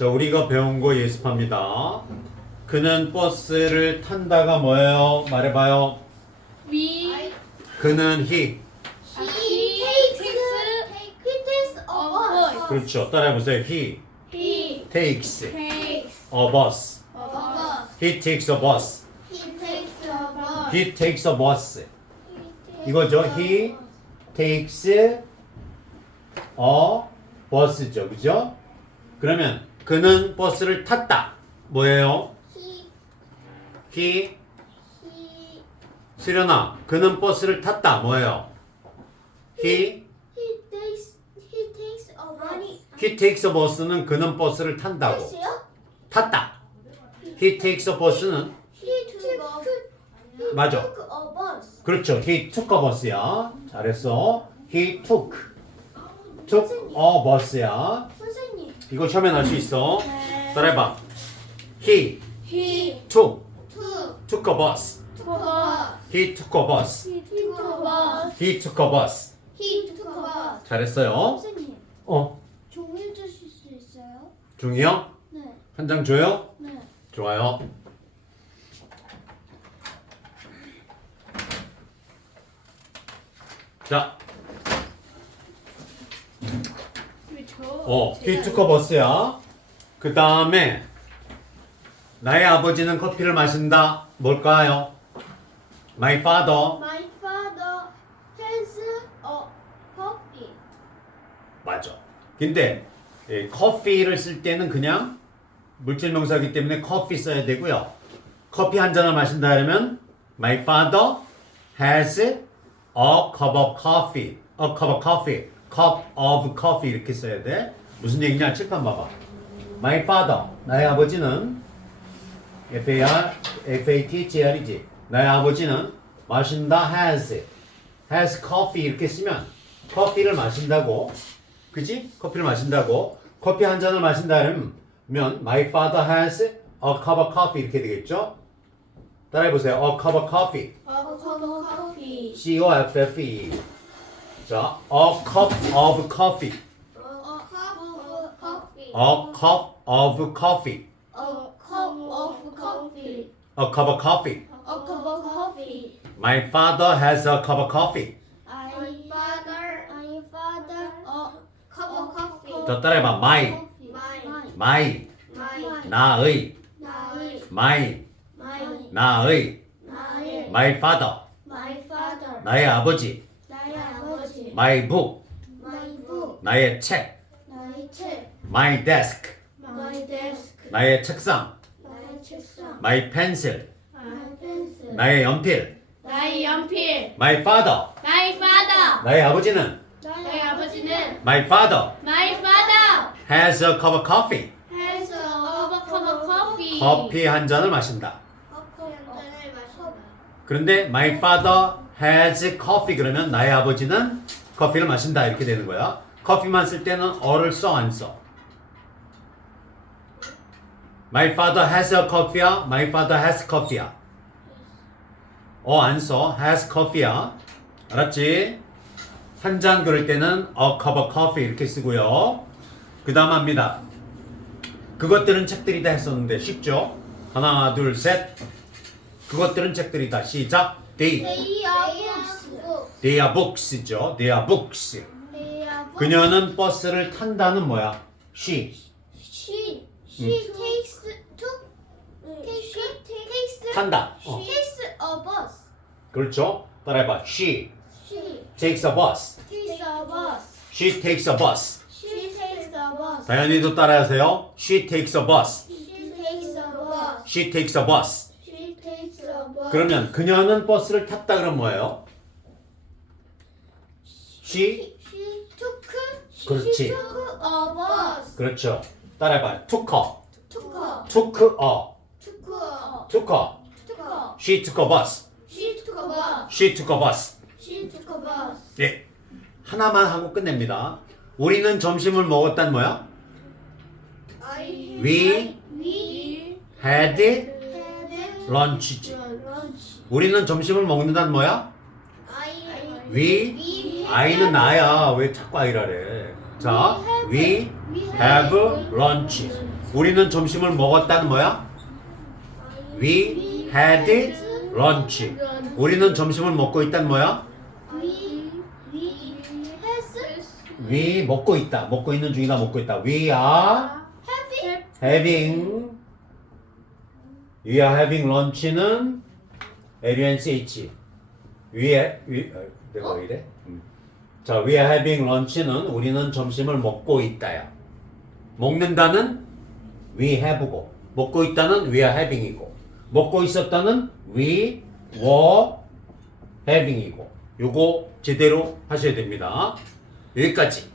자, 우리가 배운 거 예습합니다. 그는 버스를 탄다가 뭐예요? 말해봐요. We 그는 he. he takes He takes a bus. 그렇죠. 따라해보세요. He he takes a Takes bus. a bus. He takes a bus. He takes a bus. He takes a bus. 이거죠. He takes a bus죠. 그죠? 그러면 그는 버스를 탔다. 뭐예요? He He he 수련아. 그는 버스를 탔다. 뭐예요? He he takes he takes a bus. He takes a bus는 그는 버스를 탄다고. 택시요? 탔다. He takes a bus는 He took he 맞아. took a bus. 그렇죠. He took a bus야. 잘했어. He took took a bus야. 선생님. 이거 시험에 날 수 있어. 네. 따라해봐. He He took took took a bus. took a bus. He took a bus. He took a bus. He took a bus. He took a bus. 잘했어요. 선생님, 어, 종이 주실 수 있어요? 중이요? 네. 한 장 줘요? 네. 좋아요. 자, 어, a bus야. 그 다음에 나의 아버지는 커피를 마신다. 뭘까요? My father. My father has a coffee. 맞아. 근데 예, 커피를 쓸 때는 그냥 물질 명사이기 때문에 커피 써야 되고요. 커피 한 잔을 마신다 하면 My father has a cup of coffee. A cup of coffee. Cup of coffee 이렇게 써야 돼. 무슨 얘기냐? 칠판 봐봐. My father. 나의 아버지는 F-A-R, F-A-T-H-A-R이지. 나의 아버지는 마신다 has. has coffee 이렇게 쓰면 커피를 마신다고 그지? 커피를 마신다고 커피 한 잔을 마신다 그러면 my father has a cup of coffee 이렇게 되겠죠? 따라해보세요. a cup of coffee. A cup of coffee. C-O-F-F-E 자, a cup of coffee. A cup of coffee. a cup of coffee. A cup of coffee. a cup of coffee. A cup of coffee. my father has a cup of coffee. My father. My father. A cup of coffee. 자, 따라해봐. my, My. my, My. 나의, 나의. my, My. 나의, 나의. my father, My father. 나의 아버지, 나의 아버지. my book, My book. 나의 책, 나의 책. my desk, My desk. 나의 책상, 나의 책상. my pencil, My pencil. 나의 연필, 나의 연필 my father, 나의 father 나의 아버지는 나의 아버지는 my father my father has a cup of coffee. has a cup of cup of coffee 커피 한 잔을 마신다. 커피 한 잔을 마신다. 그런데 my father has coffee 그러면 나의 아버지는 커피를 마신다 이렇게 되는 거야. 커피만 쓸 때는 어를 써 안 써? My father has a coffee야. My father has coffee야. 어 안 써. has coffee야. 알았지? 한 잔 그럴 때는 a cup of coffee 이렇게 쓰고요. 그 다음 합니다. 그것들은 책들이다 했었는데 쉽죠? 하나 둘 셋. 그것들은 책들이다. 시작. They. They are books. They are books죠. They are books. They are books. 그녀는 버스를 탄다는 뭐야? She. She she takes to she takes 탄다. 어. She takes a bus. 그렇죠? 따라해봐. She She takes a bus. takes a bus. She takes a bus. She takes a bus. 다현이도 따라하세요. She takes a bus. She takes a bus. She takes a bus. She takes a bus. 그러면 그녀는 버스를 탔다 그럼 뭐예요? She she took 그렇지. she took a bus. 그렇죠. 따라해봐. Took a. Took a Took a. took a Took a. took a She took a bus. she took a bus. She took a bus. She took a bus. 예. 하나만 하고 끝냅니다. 우리는 점심을 먹었단 뭐야? I We we had lunch지. lunch. 우리는 점심을 먹는단 뭐야? We 아이는 나야. 왜 자꾸 아이라래? 자, we have lunch. 우리는 점심을 먹었다는 뭐야? We had lunch. 우리는 점심을 먹고 있다는 뭐야? We we has We 먹고 있다. 먹고 있는 중이다. 먹고 있다. We are having having We are having lunch는 L-U-N-C-H. We, are- we 어, 내가 왜 이래? 음. 자, we are having lunch는 우리는 점심을 먹고 있다야. 먹는다는 we have고, 먹고 있다는 we are having이고, 먹고 있었다는 we were having이고, 요거 제대로 하셔야 됩니다. 여기까지.